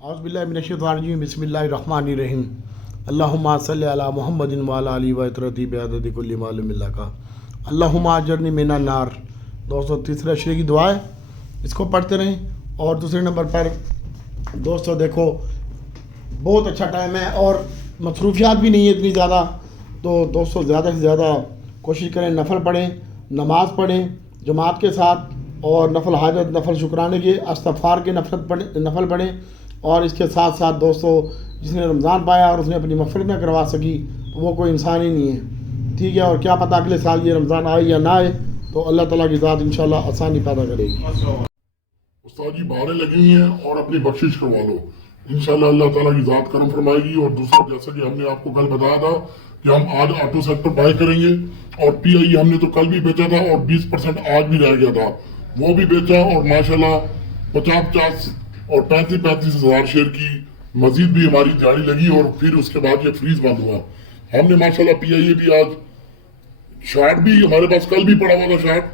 औज़ुबिल्लाहि बिस्मिल्लाहिर्रहमानिर्रहीम अल्लाहुम्मा सल्लि अला मुहम्मदिन व अला आलिहि व इतरती बिअददी कुल्ली मालूम मिल्लका अल्लाहुम्मा अजरनी मिनन नार। दोस्तों, तीसरे अशरे की दुआ है, इसको पढ़ते रहें। और दूसरे नंबर पर दोस्तों देखो, बहुत अच्छा टाइम है और मसरूफियात भी नहीं है इतनी ज़्यादा, तो दोस्तों ज़्यादा से ज़्यादा कोशिश करें नफल पढ़ें, नमाज़ पढ़ें जमात के साथ, और नफल हाजत, नफल शुक्राने के, इस्तग़फ़ार के नफल पढ़ें। और इसके साथ साथ दोस्तों, जिसने रमज़ान पाया और उसने अपनी मग़फ़िरत न करवा सकी तो वो कोई इंसान ही नहीं है, ठीक है। और क्या पता अगले साल ये रमज़ान आए या ना आए, तो अल्लाह ताला की ज़ात इंशाल्लाह आसानी पैदा करेगी। उस्ताद जी बाहरें लगी हुई हैं और अपनी बख्शिश करवा लो, इंशाल्लाह अल्लाह ताला की ज़ात करम फरमाएगी। और दूसरा, जैसा कि हमने आपको कल बताया था कि हम आज ऑटो सेक्टर बाय करेंगे, और पीआई हमने तो कल भी बेचा था और 20% आज भी रह गया था, वो भी बेचा। और माशाल्लाह 50-50 और 35-35 हज़ार शेयर की मजीद भी हमारी दिहाड़ी लगी, और फिर उसके बाद ये फ्रीज बंद हुआ। हमने माशाल्लाह पीआई भी आज शार्ट भी हमारे पास कल भी पड़ा हुआ था, शार्ट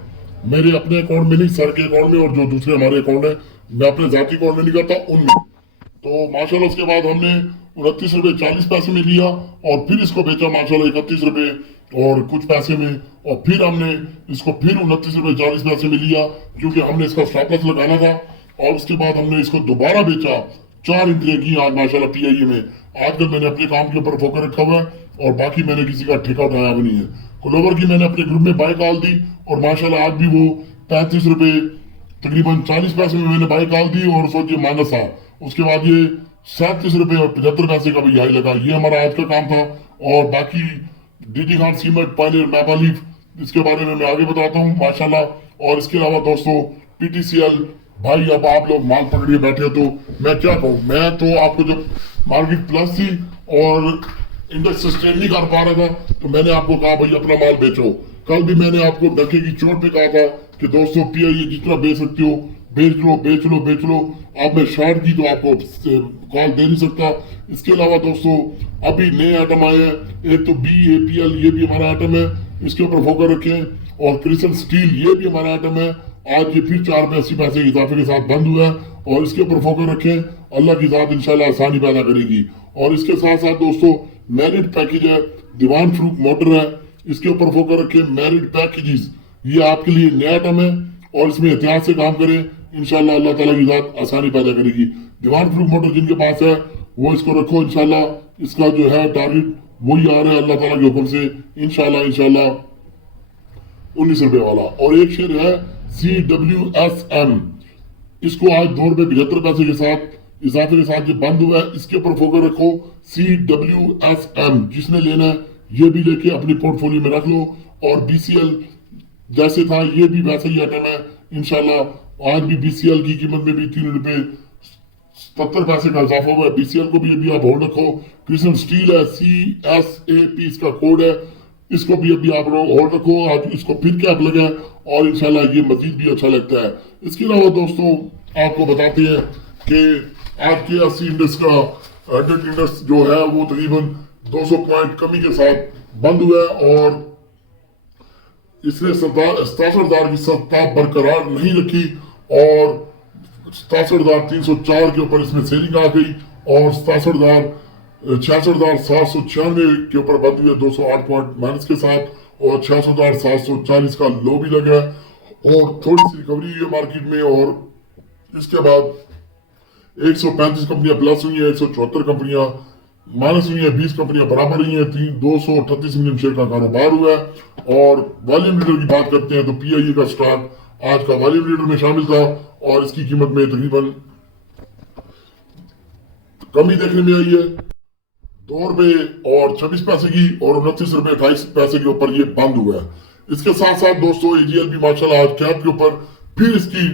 मेरे अपने अकाउंट में नहीं, सर के अकाउंट में, और जो दूसरे हमारे अकाउंट है मैं अपने जाती अकाउंट में नहीं करता उनमें। तो माशाल्लाह उसके बाद हमने 29 रुपये 40 पैसे में लिया, और फिर इसको बेचा माशाल्लाह 31 रुपये और कुछ पैसे में, और फिर हमने इसको फिर 29 रुपये 40 पैसे में लिया, क्योंकि हमने इसका स्टॉप लॉस लगाना था। और उसके बाद हमने इसको दोबारा बेचा, 4 एंट्रियां की आज माशाल्लाह पीआईए में। आजकल मैंने अपने काम के ऊपर फोकस रखा हुआ है, और बाकी मैंने किसी का ठेका उठाया भी नहीं है। क्लोवर की मैंने अपने ग्रुप में बाय कॉल दी, और माशाल्लाह आज भी वो 35 रुपये तकरीबन 40 पैसे में मैंने बाय कॉल दी, और सोचिए माइनस था। उसके बाद ये 37 रुपये और 75 पैसे का भी हाई लगा। ये हमारा आज का काम था। और बाकी डीडी खान सीमेंट, पायनियर, मैपालीफ, इसके बारे में मैं आगे बताता हूँ माशाल्लाह। और इसके अलावा दोस्तों पीटीसीएल भाई, अब आप लोग माल पकड़िए बैठे हो, तो मैं क्या कहूँ। मैं तो आपको जब मार्केट प्लस थी और इंडेक्स सस्टेन नहीं कर पा रहा था, तो मैंने आपको कहा भाई अपना माल बेचो। कल भी मैंने आपको डके की चोट पे कहा था कि दोस्तों पीआईए जितना बेच सकते हो बेच लो बेच लो बेच लो। अब मैं शॉर्ट की तो आपको कॉल दे नहीं सकता। इसके अलावा दोस्तों अभी नए आइटम आए हैं, एक तो BAPL, ये भी हमारा आइटम है, इसके ऊपर फोकस रखें। और क्रिसल स्टील, ये भी हमारा आइटम है, आज ये फिर 4 में 80 पैसे इजाफे के साथ बंद हुआ है, और इसके ऊपर फोकस रखें। अल्लाह की ज़ात इंशाल्लाह आसानी पैदा करेगी। और इसके साथ साथ दोस्तों मैरिड पैकेज है, दीवान फ्रूट मोटर है, इसके ऊपर फोकस रखें। मैरिड पैकेजेस ये आपके लिए नया आइटम है, और इसमें एहतियात से काम करें, इंशाल्लाह अल्लाह ताला की ज़ात आसानी पैदा करेगी। दीवान फ्रूट मोटर जिनके पास है वो इसको रखो, इंशाल्लाह इसका जो है टारगेट वही आ रहा है अल्लाह ताला के हुक्म से, इंशाल्लाह 19 रुपये वाला। और एक शेयर है CWSM, इसको आज 2 रुपये 75 पैसे के साथ इजाफे के साथ ये बंद हुआ है, इसके ऊपर फोकस रखो। CWSM जिसने लेना है ये भी लेके अपनी पोर्टफोलियो में रख लो। और BCL जैसे था ये भी वैसा ही आइटम है, इंशाल्लाह आज भी BCL की कीमत में भी 3 रुपये 70 पैसे का इजाफा हुआ है। BCL को भी अभी आप होल्ड रखो। क्रिसल स्टील है, CSAP इसका कोड है, इसको भी अभी आप होल्ड रखो। आज इसको फिर कैप लगा है, और इंशाल्लाह ये मजीद भी अच्छा लगता है। इसके अलावा दोस्तों आपको बताते हैं कि आज के 80 इंडेक्स का 100 इंडेक्स जो है वो तकरीबन 200 पॉइंट कमी के साथ बंद हुआ है, और इसने 67,000 की सत्ता बरकरार नहीं रखी, और 67,304 के ऊपर इसमें सेलिंग आ गई, और 66,796 के ऊपर बंद हुई है 208 पॉइंट माइनस के साथ, और 66,740 का लो भी लगा है, और थोड़ी सी रिकवरी हुई है मार्केट में। और इसके बाद 135 कंपनियां प्लस हुई है, 174 कंपनियां माइनस हुई है, 20 कंपनियां बराबर हुई है, 238 मिलियन शेयर का कारोबार हुआ है। और वॉल्यूम लीडर की बात करते हैं तो पीआईए का स्टॉक आज का वॉल्यूम लीडर में शामिल था, और इसकी कीमत में तकरीबन कमी देखने में आई है, 2 रुपये और 26 पैसे की, और 29 रुपये 28 पैसे के ऊपर ये बंद हुआ है। इसके साथ साथ दोस्तों AGL भी माशाल्लाह आज कैप के ऊपर फिर इसकी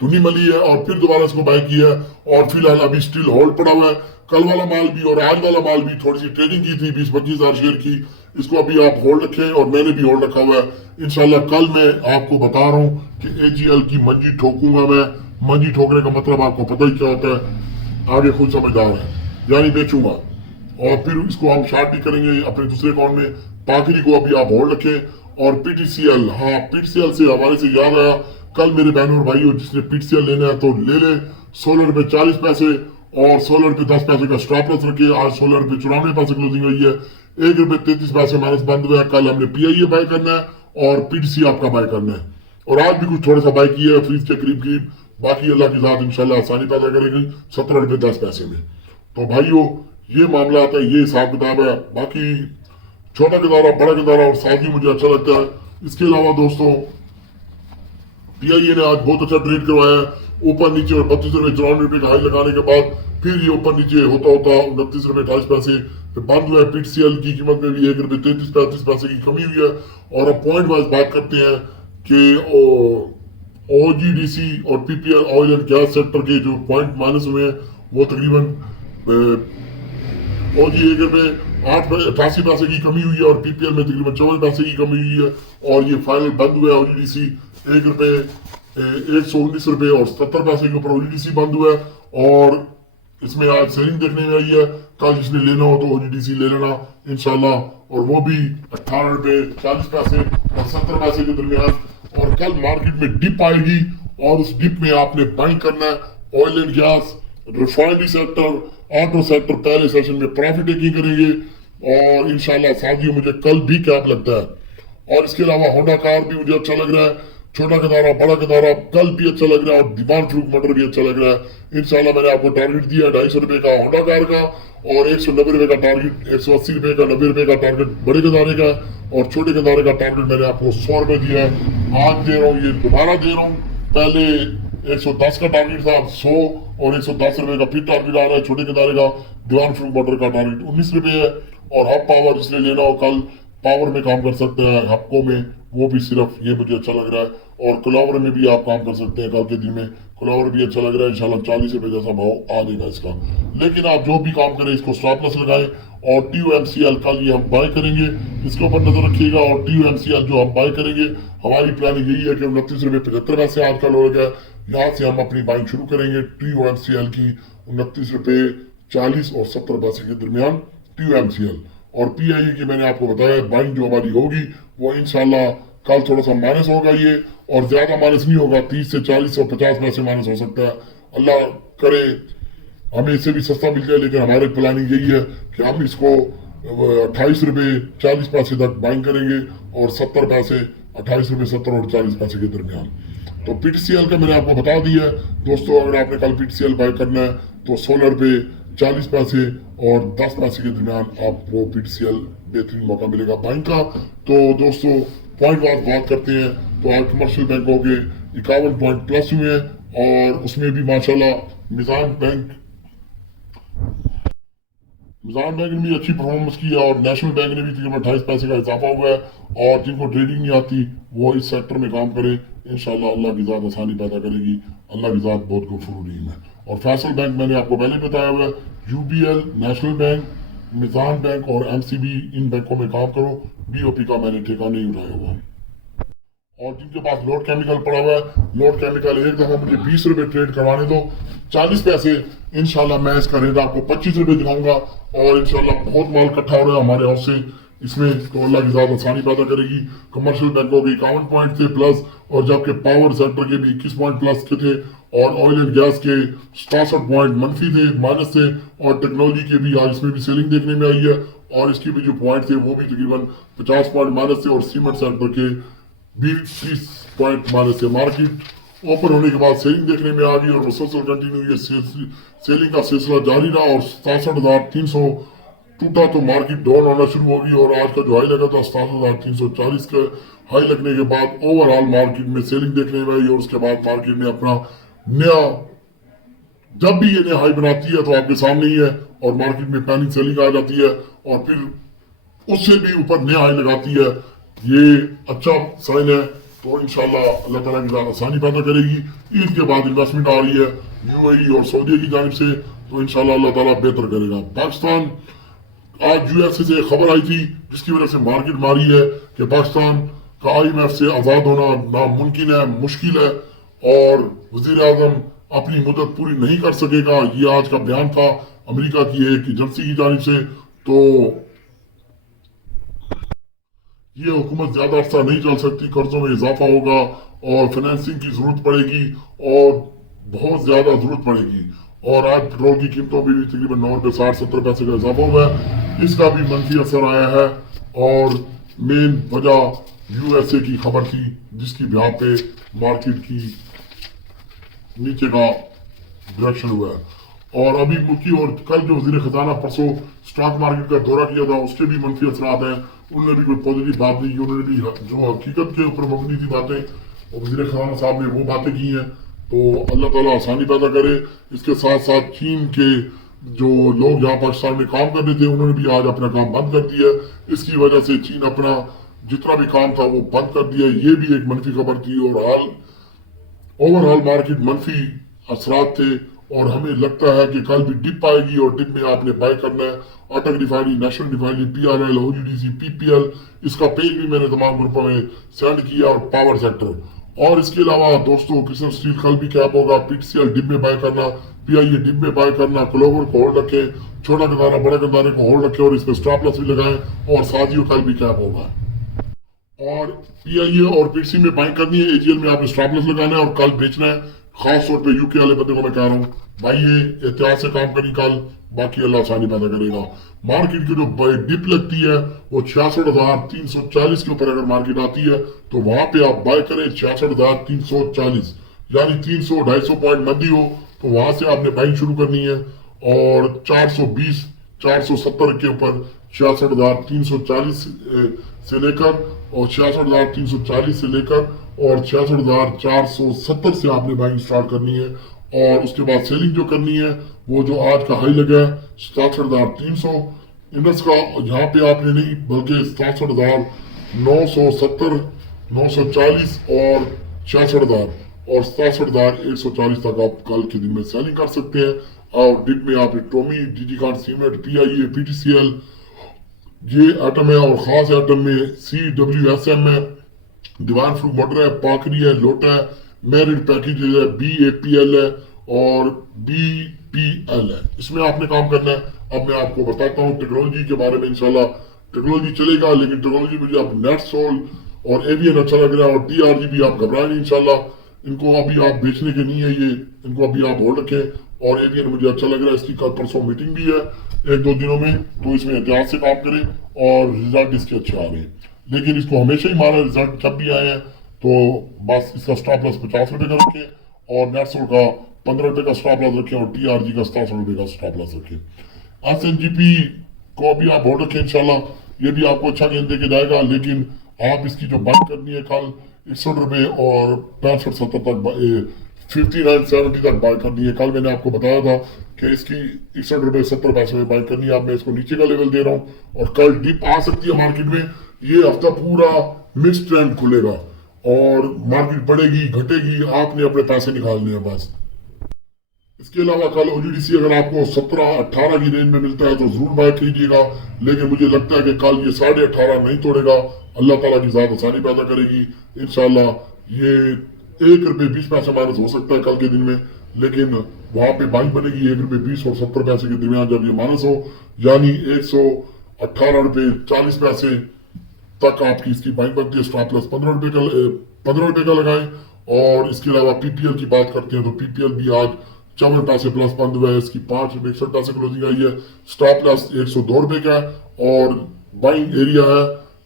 धुनी मली है, और फिर दोबारा इसको बाय किया है, और फिलहाल अभी स्टिल होल्ड पड़ा हुआ है। कल वाला माल भी और आज वाला माल भी थोड़ी सी ट्रेडिंग की थी 20-25 हज़ार शेयर की, इसको अभी आप होल्ड रखें, और मैंने भी होल्ड रखा हुआ है। इंशाल्लाह कल मैं आपको बता रहा हूँ कि AGL की मंजी ठोकूंगा मैं। मंजी ठोकने का मतलब आपको पता ही क्या होता है, आगे खुद समझदार है, यानी बेचूंगा, और फिर इसको हम शार्ट भी करेंगे अपने दूसरे अकाउंट में। पाखरी को अभी आप होल्ड रखें। और PTCL, हाँ PTCL से हमारे से याद आया, कल मेरे बहनों और भाइयों जिसने PTCL लेना है तो ले ले, 16 रुपये 40 पैसे, और 16 रुपये 10 पैसे का स्टॉप लॉस रखे। आज 16 रुपये 94 पैसे क्लोजिंग हुई है। 1 रुपये 33 पैसे माइनस बंद हुआ है। कल हमने PIA बाय करना है और PTC आपका बाय करना है, और आज भी कुछ थोड़ा सा बाय किया है फ्रीज के करीब करीब। बाकी अल्लाह की जात इंशाल्लाह आसानी पैदा करेगी 17 रुपये 10 पैसे में। तो भाइयों ये मामला आता है, ये हिसाब किताब है। बाकी छोटा किदारा बड़ा किदारा और साथ ही मुझे अच्छा लगता है। इसके अलावा दोस्तों PIA ने आज बहुत अच्छा ट्रेड करवाया है, ऊपर नीचे, और 32 रुपये 54 रुपये का हाई लगाने के बाद फिर ये ऊपर नीचे होता होता 29 रुपये 28 पैसे पे बंद हुआ है। PTCL की कीमत में भी 1 रुपये 33 पैसे की कमी हुई है। और अब पॉइंट वाइज बात करते हैं कि OGDC और PPL oil and gas sector के जो पॉइंट माइनस हुए हैं वो तकरीबन OG 1 रुपये 88 पैसे की कमी हुई है और PPL में तकरीबन 54 पैसे की कमी हुई है। और ये फाइनल बंद हुआ है OGDC 119 रुपये और 70 पैसे के ऊपर OGDC बंद हुआ है। और इसमें आज सेलिंग देखने में आई है। कल जिसने लेना हो तो OGDC ले लेना इंशाल्लाह, और वो भी 18 रुपये 40 पैसे और 70 पैसे के दरमियान। और कल मार्केट में डिप आएगी और उस डिप में आपने बाइंग करना है। Oil and gas, refinery sector, auto sector पहले सेशन में प्रॉफिट टेकिंग करेंगे और इंशाल्लाह साथियों मुझे कल भी कैप लगता है। और इसके अलावा होंडा कार भी मुझे अच्छा लग रहा है, छोटा किदारा बड़ा किदारा कल भी अच्छा लग रहा है, और दीवान फ्रूट मटर भी अच्छा लग रहा है। इंशाल्लाह मैंने आपको टारगेट दिया 250 रुपये का होंडा कार का और 190 रुपये का टारगेट, 180 रुपये का 90 रुपये का टारगेट बड़े किदारे का, और छोटे किदारे का टारगेट मैंने आपको 100 रुपये दिया है। आज दे रहा हूँ, ये दोबारा दे रहा हूँ। पहले 110 का टारगेट था, 100 और 110 रुपये का फिर टारगेट आ रहा है। छोटे किदारे का दीवान फ्रूट मटर का टारगेट 19 रुपये है। और हब पावर जिसने लेना हो कल पावर में काम कर सकते हैं, हपको में, वो भी सिर्फ ये मुझे अच्छा लग रहा है। और कुलावर में भी आप काम कर सकते हैं कल के दिन में, कुलावर भी अच्छा लग रहा है। इंशाल्लाह 40 रुपये जैसा भाव आ जाएगा इसका। लेकिन आप जो भी काम करें इसको स्टॉप लॉस लगाएं। और TUMCL कल ये हम बाय करेंगे, इसके ऊपर नजर रखिएगा। और TUMCL जो हम बाय करेंगे, हमारी प्लानिंग यही है कि 29 रुपये 75 पैसे आज का लोग है, यहाँ से हम अपनी बाइंग शुरू करेंगे TUMCL की 29 रुपये 40 और 70 पैसे के दरमियान TUMCL। और PIA की मैंने आपको बताया बाइंग जो हमारी होगी वो इंशाल्लाह कल थोड़ा सा माइनस होगा ये, और ज्यादा माइनस नहीं होगा, 30 से 40 और 50 पैसे माइनस हो सकता है। अल्लाह करे हमें इससे भी सस्ता मिल जाए, लेकिन हमारी प्लानिंग यही है कि हम इसको 28 रुपये 40 पैसे तक बाइंग करेंगे और 70 पैसे, 28 रुपये 70 और 40 पैसे के दरमियान। तो PTCL का मैंने आपको बता दिया है दोस्तों। अगर आपने कल PTCL बाय करना है तो 16 रुपये 40 पैसे और 10 पैसे के दरमियान आपको PTCL बेहतरीन मौका मिलेगा बाइंग का। तो दोस्तों पॉइंट बात करते हैं तो आज कमर्शियल बैंकों के 51 पॉइंट प्लस हुए हैं, और उसमें भी माशाल्लाह निज़ाम बैंक ने भी अच्छी परफॉर्मेंस की है, और नेशनल बैंक ने भी तकरीबन 28 पैसे का इजाफा हुआ है। और जिनको ट्रेडिंग नहीं आती वो इस सेक्टर में काम करे, इंशाल्लाह अल्लाह की ज़ात आसानी पैदा करेगी। अल्लाह की ज़ात बहुत गफूर रहीम है। और फैसल बैंक मैंने आपको पहले बताया हुआ है, UBL, नेशनल बैंक, निज़ाम बैंक और MCB, इन बैंकों में काम करो। BOP का मैंने ठेका नहीं उठाया हुआ। और जिनके पास लोड केमिकल पड़ा हुआ है, लोड केमिकल एक दफा मुझे 20 रुपये ट्रेड करवाने दो, 40 पैसे, इंशाल्लाह मैं इसका रेट आपको 25 रुपये दिखाऊंगा। और इंशाल्लाह बहुत माल इकट्ठा हो रहा है हमारे हाउस से इसमें, तो अल्लाह की ज़ात आसानी पैदा करेगी। कमर्शियल बैंकों के 51 पॉइंट थे प्लस, और जबकि पावर सेक्टर के भी 21 पॉइंट प्लस के थे, और ऑयल एंड गैस के 67 पॉइंट मनफी थे, माइनस थे, और टेक्नोलॉजी के भी आज इसमें भी सेलिंग देखने में आई है, और इसके भी जो पॉइंट थे वो भी तकरीबन 50 पॉइंट माइनस थे। और सीमेंट सेक्टर के 20 पॉइंट माइनस से मार्केट ओपन होने के बाद सेलिंग देखने में आ गई, और मुसलसल कंटिन्यू ये सेलिंग का सिलसिला जारी रहा, और 67,300 टूटा तो मार्केट डाउन होना शुरू होगी। और आज का जो हाई लगा था 67,340 का हाई लगने के बाद ओवरऑल मार्केट में सेलिंग देखने में आई, और उसके बाद मार्केट ने अपना नया, जब भी ये नया हाई बनाती है तो आपके सामने ही है, और मार्केट में पैनिक सेलिंग आ जाती है, और फिर उससे भी ऊपर नया हाई लगाती है। ये अच्छा साइन है। तो इंशाल्लाह अल्लाह ताला की ज़ात आसानी पैदा करेगी। ईद के बाद इन्वेस्टमेंट आ रही है UAE और सऊदी की जानिब से, तो इंशाल्लाह अल्लाह ताला बेहतर करेगा। पाकिस्तान, आज USA से खबर आई थी जिसकी वजह से मार्केट मारी है कि पाकिस्तान का IMF से आज़ाद होना नामुमकिन है, मुश्किल है, और वज़ीर आज़म अपनी मुद्दत पूरी नहीं कर सकेगा। ये आज का बयान था अमेरिका की एक एजेंसी की जानिब से। तो ये हुकूमत ज्यादा अरसा नहीं चल सकती, कर्जों में इजाफा होगा और फाइनेंसिंग की जरूरत पड़ेगी, और बहुत ज्यादा जरूरत पड़ेगी। और आज पेट्रोल की कीमतों में भी तकरीबन 9 रुपये 60-70 पैसे का इजाफा हुआ है, इसका भी मंफी असर आया है। और मेन वजह यूएसए की खबर थी जिसकी बिहार पे मार्केट की नीचे का डायरेक्शन हुआ है। और अभी मुल्की और कल जो वजीर खजाना परसों स्टॉक मार्केट का दौरा किया था उसके भी मंफी असरात हैं, उन्होंने भी कोई पॉजिटिव बात नहीं की, उन्होंने भी जो हकीकत के ऊपर मबनी थी बातें और वजीर खजाना साहब ने वो बातें की हैं। तो अल्लाह ताला आसानी पैदा करे। इसके साथ साथ चीन के जो लोग यहाँ पाकिस्तान में काम कर रहे थे उन्होंने भी आज अपना काम बंद कर दिया, इसकी वजह से चीन अपना जितना भी काम था वो बंद कर दिया, ये भी एक मनफी खबर थी। और ओवरऑल मार्केट मनफी असरात थे और हमें लगता है कि कल भी डिप आएगी और डिप में आपने बाय करना है। अटक refinery, national refinery, PRL, OGDC, PPL, इसका पेज भी मैंने तमाम ग्रुपों में सेंड किया। और पावर सेक्टर और इसके अलावा दोस्तों किसान स्टील कल भी कैप होगा, पीटीसीएल डिप में बाय करना, पीआईए डिप में बाय करना, क्लोवर को होल्ड रखे, छोटा गंदारा बड़ा गंदारे को होल्ड रखे और इसमें स्टॉप लॉस भी लगाएं। और साजियो कल भी कैप होगा और पीआईए और पीटीसी में बाइंग करनी है, एजीएल में आपने स्टॉप लॉस लगाना है और कल बेचना है। खास तौर पे यूके वाले बंदे को मैं कह रहा हूँ भाई ये एहतियात से काम करी कल, बाकी अल्लाह आसानी पैदा करेगा। मार्केट की जो डिप लगती है वो 66,340 के ऊपर अगर मार्केट आती है तो वहां पे आप बाय करें 66,340, यानी 300-250 पॉइंट मंदी हो तो वहां से आपने बाइंग शुरू करनी है। और 420-470 के ऊपर 66,340 से लेकर और 66,340 से लेकर और 66,470 से आपने बाइंग स्टार्ट करनी है। और उसके बाद सेलिंग जो करनी है वो जो आज का हाई लगा है 67,300 इंडेक्स का, यहाँ पे आपने नहीं बल्कि 67,970, 940 और 66,000 और 67,140 तक आप कल के दिन में सेलिंग कर सकते हैं। और डिप में आप टोमी, डिजीकॉन, सीमेंट, पीआईए, पीटीसीएल, ये आइटम है। और खास आइटम में CWSM है, दीवान फ्रूट मोटर है, पाखरी है, लोटा है, मेरिट पैकेज है, BAPL है और BPL है। इसमें आपने काम करना है। अब मैं आपको बताता हूँ टेक्नोलॉजी के बारे में। इंशाल्लाह टेक्नोलॉजी चलेगा, लेकिन टेक्नोलॉजी मुझे अब नेट सोल और एवियन अच्छा लग रहा है और DRG भी आप घबराए नहीं, इंशाल्लाह इनको अभी आप बेचने के नहीं है, ये इनको अभी आप होल्ड रखें। और एवियन मुझे अच्छा लग रहा है, इसकी कल परसों मीटिंग भी है 1-2 दिनों में, तो इसमें एहतियात से काम करें और रिजल्ट इसके अच्छे आ रहे हैं। लेकिन इसको हमेशा ही मारा, रिजल्ट जब भी आए हैं तो बस इसका स्टॉप लॉस 50 रुपये का रखें और नेट सोल का 15 रुपये का स्टॉप लॉस रखें और DRG का 67 रुपये का स्टॉप लॉस रखें। SNGP को भी आप होल्ड रखें, इंशाल्लाह ये भी आपको अच्छा गेंद दे के जाएगा। लेकिन आप इसकी जो बात करनी है कल 61 रुपये और 65-70 तक 59-70 तक बाय करनी है। कल मैंने आपको बताया था कि इसकी 61 रुपये 70 पैसे में बाय करनी है। अब मैं इसको नीचे का लेवल दे रहा हूँ और कल डिप आ सकती है मार्केट में। ये हफ्ता पूरा मिक्स ट्रेंड खुलेगा और मार्केट बढ़ेगी घटेगी, आपने अपने पैसे निकालने हैं बस। इसके अलावा कल ओजीडीसी अगर आपको 17-18 की रेंज में मिलता है तो जरूर बाय कीजिएगा, लेकिन मुझे लगता है कि कल ये 18.5 नहीं तोड़ेगा। अल्लाह ताला की ज़ात आसानी पैदा करेगी इंशाल्लाह। ये 1 रुपये 20 पैसे माइनस हो सकता है कल के दिन में, लेकिन वहां पे बाइंग बनेगी 1 रुपये 20 और 70 पैसे के दरमियान जब ये माइनस हो, यानी 118 रुपये 40 पैसे तक आपकी इसकी बाइंग बनती है। स्टॉप लॉस 15 रुपये का लगाएं। और इसके अलावा पीपीएल की बात करते हैं तो पीपीएल भी आज 54 पैसे प्लस बंद हुआ है, इसकी 5 रुपये 61 पैसे क्लोजिंग आई है। स्टॉप लॉस 102 रुपये का है और बाइंग एरिया है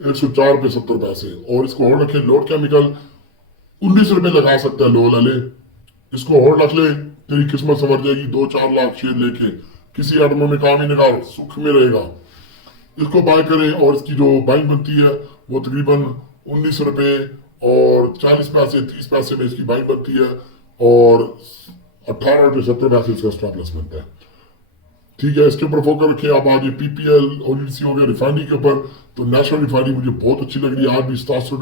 104 रुपये 70 पैसे। और इसको होल्ड रखें। लोड केमिकल 19 रुपये लगा सकता है लो वाले, इसको होल्ड रख ले, तेरी किस्मत समझ जाएगी। 2-4 लाख शेयर लेके किसी आइटम में काम ही निकाल, सुख में रहेगा। इसको बाय करें और इसकी जो बाइंग बनती है वो तकरीबन 19 रुपये और 40 पैसे 30 पैसे में इसकी बाइंग बनती है और 18 रुपये 70 पैसे इसका स्टॉप लॉस बनता है। ठीक है, इसके ऊपर फोकस रखें। आप आज पीपीएल ओजीडीसी हो गया रिफाइनरी के ऊपर, तो नेशनल रिफाइनरी मुझे बहुत अच्छी लग रही है। आज भी 400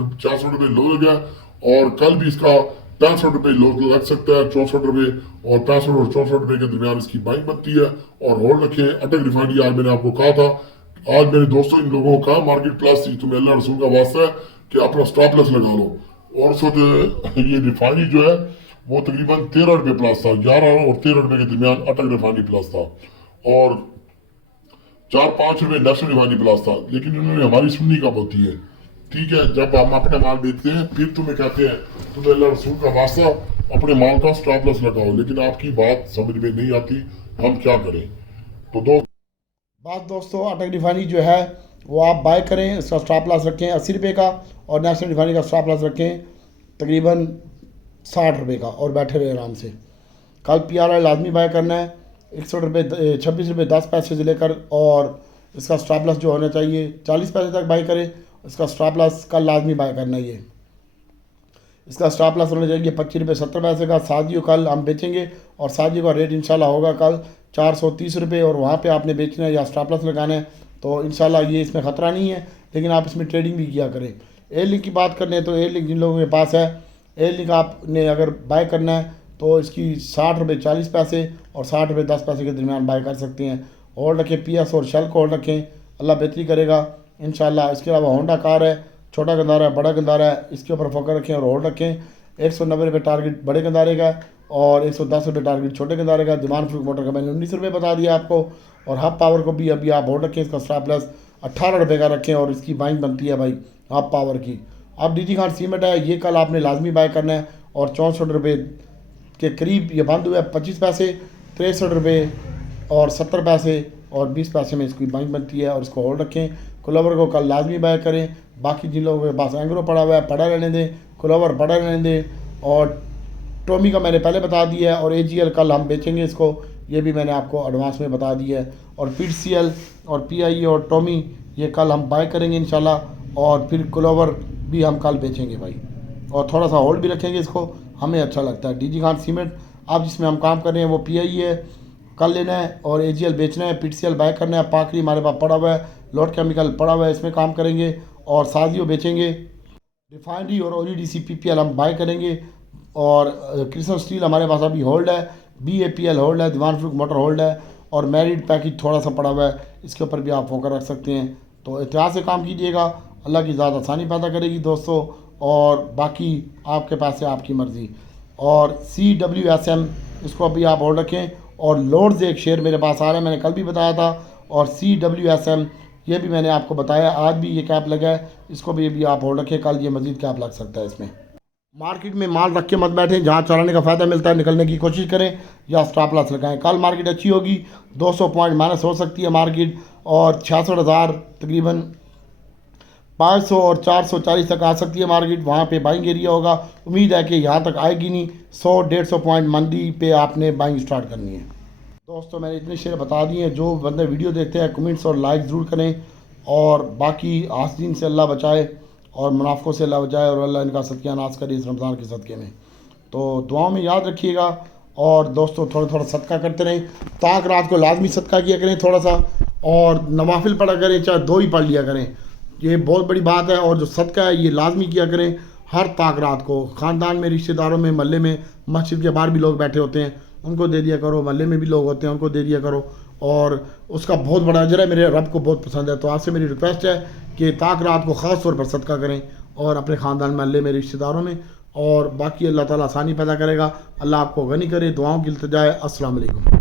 रुपये लो लगा और कल भी इसका 65 रुपये लो लग सकता है। 64 रुपये और 65 और 64 रुपये के दरमियान इसकी बाइंग बनती है और होल्ड रखें। अटक रिफाइनरी आज मैंने आपको कहा था, आज मेरे दोस्तों इन लोगों का मार्केट प्लस थी, तुम्हें अल्लाह रसूल का वास्ता है कि अपना स्टॉप लॉस लगा लो। और सो ये रिफाइनरी जो है वो तकरीबन 13 रुपये प्लस था, 11 और 13 रुपये के दरमियान अटक रिफाइनरी प्लस था और 4-5 रुपये नेशनल रिफाइनरी प्लस था। लेकिन इन्होंने हमारी सुननी कब होती है, ठीक है, जब हम अपने माल बेचते हैं फिर तुम्हें कहते हैं तुम्हें अल्लाह रसूल का वास्ता अपने माल का स्टॉप लॉस लगाओ, लेकिन आपकी बात समझ में नहीं आती, हम क्या करें। तो दोस्तों अटक रिफाइनरी जो है वो आप बाय करें, इसका स्टॉप लॉस रखें 80 रुपये का, और नेशनल रिफाइनरी का स्टॉप लॉस रखें तकरीबन 60 रुपये का, और बैठे रहे आराम से। कल PRI लाजमी बाय करना है 61 रुपये 26 रुपये 10 पैसे से लेकर, और इसका स्टॉप लॉस जो होना चाहिए 40 पैसे तक बाय करें। इसका स्टॉप लॉस कल लाजमी बाय करना है। ये इसका स्टॉप लॉस होना चाहिए 25 रुपये 70 पैसे का। साजियो कल हम बेचेंगे, और साजियो का रेट इंशाल्लाह होगा कल 430 रुपये, और वहाँ पे आपने बेचना है या स्टॉप लॉस लगाना है, तो इंशाल्लाह ये इसमें ख़तरा नहीं है, लेकिन आप इसमें ट्रेडिंग भी किया करें। एयर लिंक की बात करने तो एयर लिंक जिन लोगों के पास है, एयर लिंक आपने अगर बाय करना है तो इसकी 60 रुपये 40 पैसे और 60 रुपये 10 पैसे के दरमियान बाय कर सकते हैं। होल्ड रखें, PS और शेल को होल्ड रखें, अल्लाह बेहतरी करेगा इंशाल्लाह। इसके अलावा होंडा कार है, छोटा गंदारा है, बड़ा गंदारा है, इसके ऊपर फोकस रखें और होल्ड रखें। 190 रुपये टारगेट बड़े गंदारे का, और 110 रुपये टारगेट छोटे गंदारे का। दिवान फ्रूट मोटर का मैंने 19 रुपये बता दिया आपको, और हब पावर को भी अभी आप होल्ड रखें, इसका स्टॉप लॉस 18 रुपये का रखें, और इसकी बाइंग बनती है भाई हब पावर की। अब DG खान सीमेंट है, ये कल आपने लाजमी बाय करना है, और 64 रुपये के करीब ये बंद हुआ है, 25 पैसे 63 रुपये और 70 पैसे और 20 पैसे में इसकी बाइंग बनती है, और इसको होल्ड रखें। क्लोवर को कल लाजमी बाय करें। बाकी जिन लोगों के पास एंग्रो पड़ा हुआ है पड़ा रहने दें, क्लोवर पड़ा रहने दें, और टोमी का मैंने पहले बता दिया है, और AGL कल हम बेचेंगे इसको, ये भी मैंने आपको एडवांस में बता दिया है। और PCL और PIE और टोमी ये कल हम बाय करेंगे इंशाल्लाह, और फिर क्लोवर भी हम कल बेचेंगे भाई, और थोड़ा सा होल्ड भी रखेंगे इसको, हमें अच्छा लगता है। DG खान सीमेंट आप जिसमें हम काम कर रहे हैं वो PIE है, कल लेना है, और AGL बेचना है, PTCL बाय करना है। पाकरी हमारे पास पड़ा हुआ है, लोड केमिकल पड़ा हुआ है, इसमें काम करेंगे, और साजियो बेचेंगे। रिफाइनरी और OGDC PPL हम बाय करेंगे, और क्रिस्टल स्टील हमारे पास अभी होल्ड है, BAPL होल्ड है, दीवान फ्रूट मोटर होल्ड है, और मैरिड पैकेज थोड़ा सा पड़ा हुआ है, इसके ऊपर भी आप फोकस रख सकते हैं। तो एहतियात से काम कीजिएगा, अल्लाह की ज़्यादा आसानी पैदा करेगी दोस्तों, और बाकी आपके पास है आपकी मर्ज़ी। और CWSM इसको अभी आप होल्ड रखें, और लोड्स एक शेयर मेरे पास आ रहा है, मैंने कल भी बताया था, और CWSM ये भी मैंने आपको बताया, आज भी ये कैप लगा है, इसको भी आप होल्ड रखें, कल ये मज़ीद कैप लग सकता है इसमें। मार्केट में माल रख के मत बैठें, जहाँ चलाने का फ़ायदा मिलता है निकलने की कोशिश करें, या स्टॉप लॉस लगाएं। कल मार्केट अच्छी होगी, 200 पॉइंट माइनस हो सकती है मार्केट, और 66,000 तकरीबन 500 और 440 तक आ सकती है मार्केट, वहाँ पे बाइंग एरिया होगा। उम्मीद है कि यहाँ तक आएगी नहीं, 100-150 पॉइंट मंदी पे आपने बाइंग स्टार्ट करनी है। दोस्तों मैंने इतने शेयर बता दिए हैं, जो बंदे वीडियो देखते हैं कमेंट्स और लाइक ज़रूर करें, और बाकी आस्तीन से अल्लाह बचाए और मुनाफों से अल्लाह बचाए, और अल्लाह इनका सदका नाज करे इस रमज़ान के सदक़े में। तो दुआओं में याद रखिएगा, और दोस्तों थोड़ा थोड़ा सदका करते रहें, ताक रात को लाजमी सदका किया करें थोड़ा सा, और नवाफिल पढ़ा करें, चाहे 2 ही पढ़ लिया करें, ये बहुत बड़ी बात है। और जो सदका है ये लाजमी किया करें हर ताक रात को। ख़ानदान में, रिश्तेदारों में, महल्ले में, मस्जिद के बाहर भी लोग बैठे होते हैं, उनको दे दिया करो, महल्ले में भी लोग होते हैं उनको दे दिया करो, और उसका बहुत बड़ा अजर है, मेरे रब को बहुत पसंद है। तो आपसे मेरी रिक्वेस्ट है कि ताक रात को ख़ास तौर पर सदका करें, और अपने ख़ानदान, महल्ले में, रिश्तेदारों में, और बाकी अल्लाह ताला आसानी पैदा करेगा। अल्लाह आपको गनी करे। दुआओं की इल्तिजा है। अस्सलाम वालेकुम।